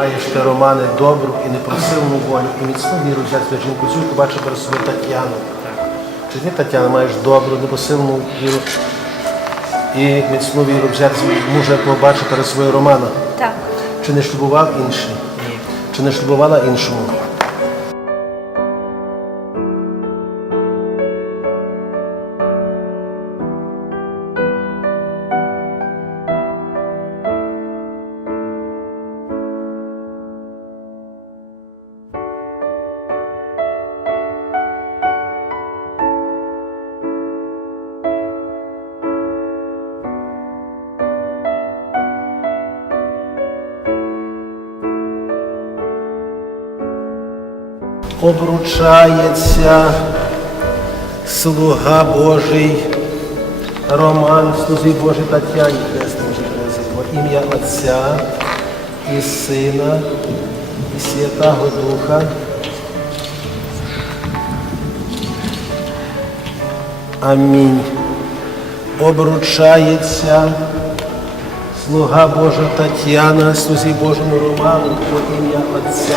Маєш ти романи добру і непросивну волю, і міцну віру взяти свою жінку цю, побачив перед собою Тетяну. Чи ти, Тетяна, маєш добру, непосильну віру і міцну віру взяти мужа, якого побачив перед собою Романа? Так. Чи не шлюбував інший? Ні. Чи не шлюбувала іншому? Обручається слуга Божий Роман, слузі Божий Тетяні Хрестим во ім'я Отця і Сина і Святого Духа. Амінь. Обручається слуга Божа Тетяна, слузі Божому Роману, во ім'я Отця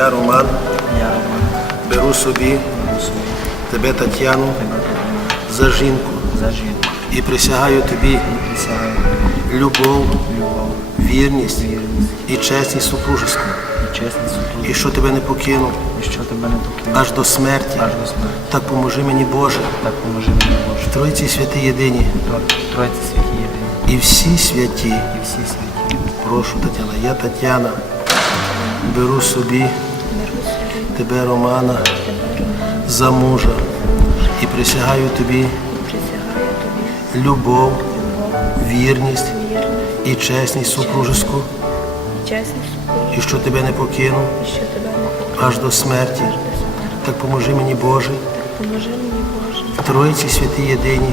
Я, Роман, Я Роман. Беру собі Русовий, тебе, Тетяну, за жінку. За жінку. І присягаю тобі і присягаю любов, любов, вірність вірність. і чесність супружеську, і чесність і що тебе не покину і що тебе не покине аж до смерті. аж до смерті. Так поможи мені, Боже, Так поможи мені Боже. в Тройці святі єдині. Тройці святі єдині. І всі святі. і всі святі. Прошу, Тетяна, я Тетяна, беру собі тебе, Романа, за мужа і присягаю тобі любов, вірність і чесність супружеську, і що тебе не покину аж до смерті. Так поможи мені, Боже, Тройці святі єдині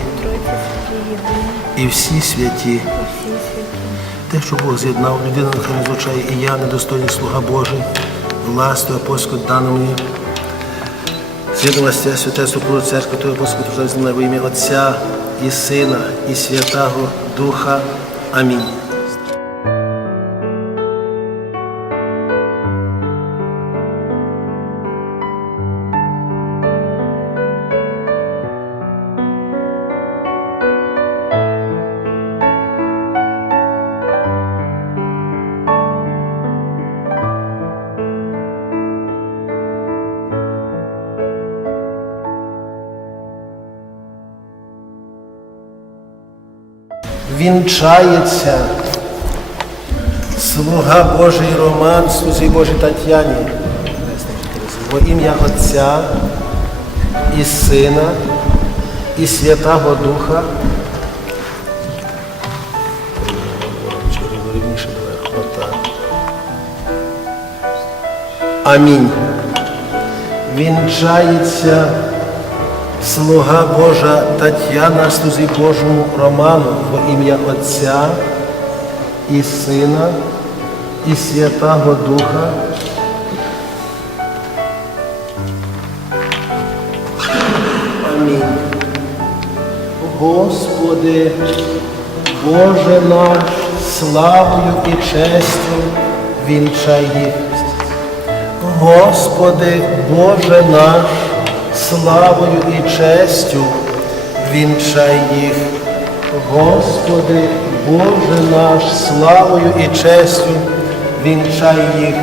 і всі святі. Те, що Бог з'єднав, людина нехай не звучає, і я, недостойний слуга Божий, властю апостольську дано мені. З'єдналася святе супруг церкви, Твоє Господи, що земля во ім'я Отця і Сина, і Святого Духа. Амінь. Вінчається слуга Божий Роман, слузі Божій Тетяні, во ім'я Отця і Сина, і Святого Духа. Амінь. Вінчається слуга Божа Тетяна, слузі Божому Роману во ім'я Отця і Сина, і Святого Духа. Амінь. Господи, Боже наш, славою і честю вінчай їх. Господи, Боже наш, славою і честю вінчай їх. Господи, Боже наш, славою і честю вінчай їх.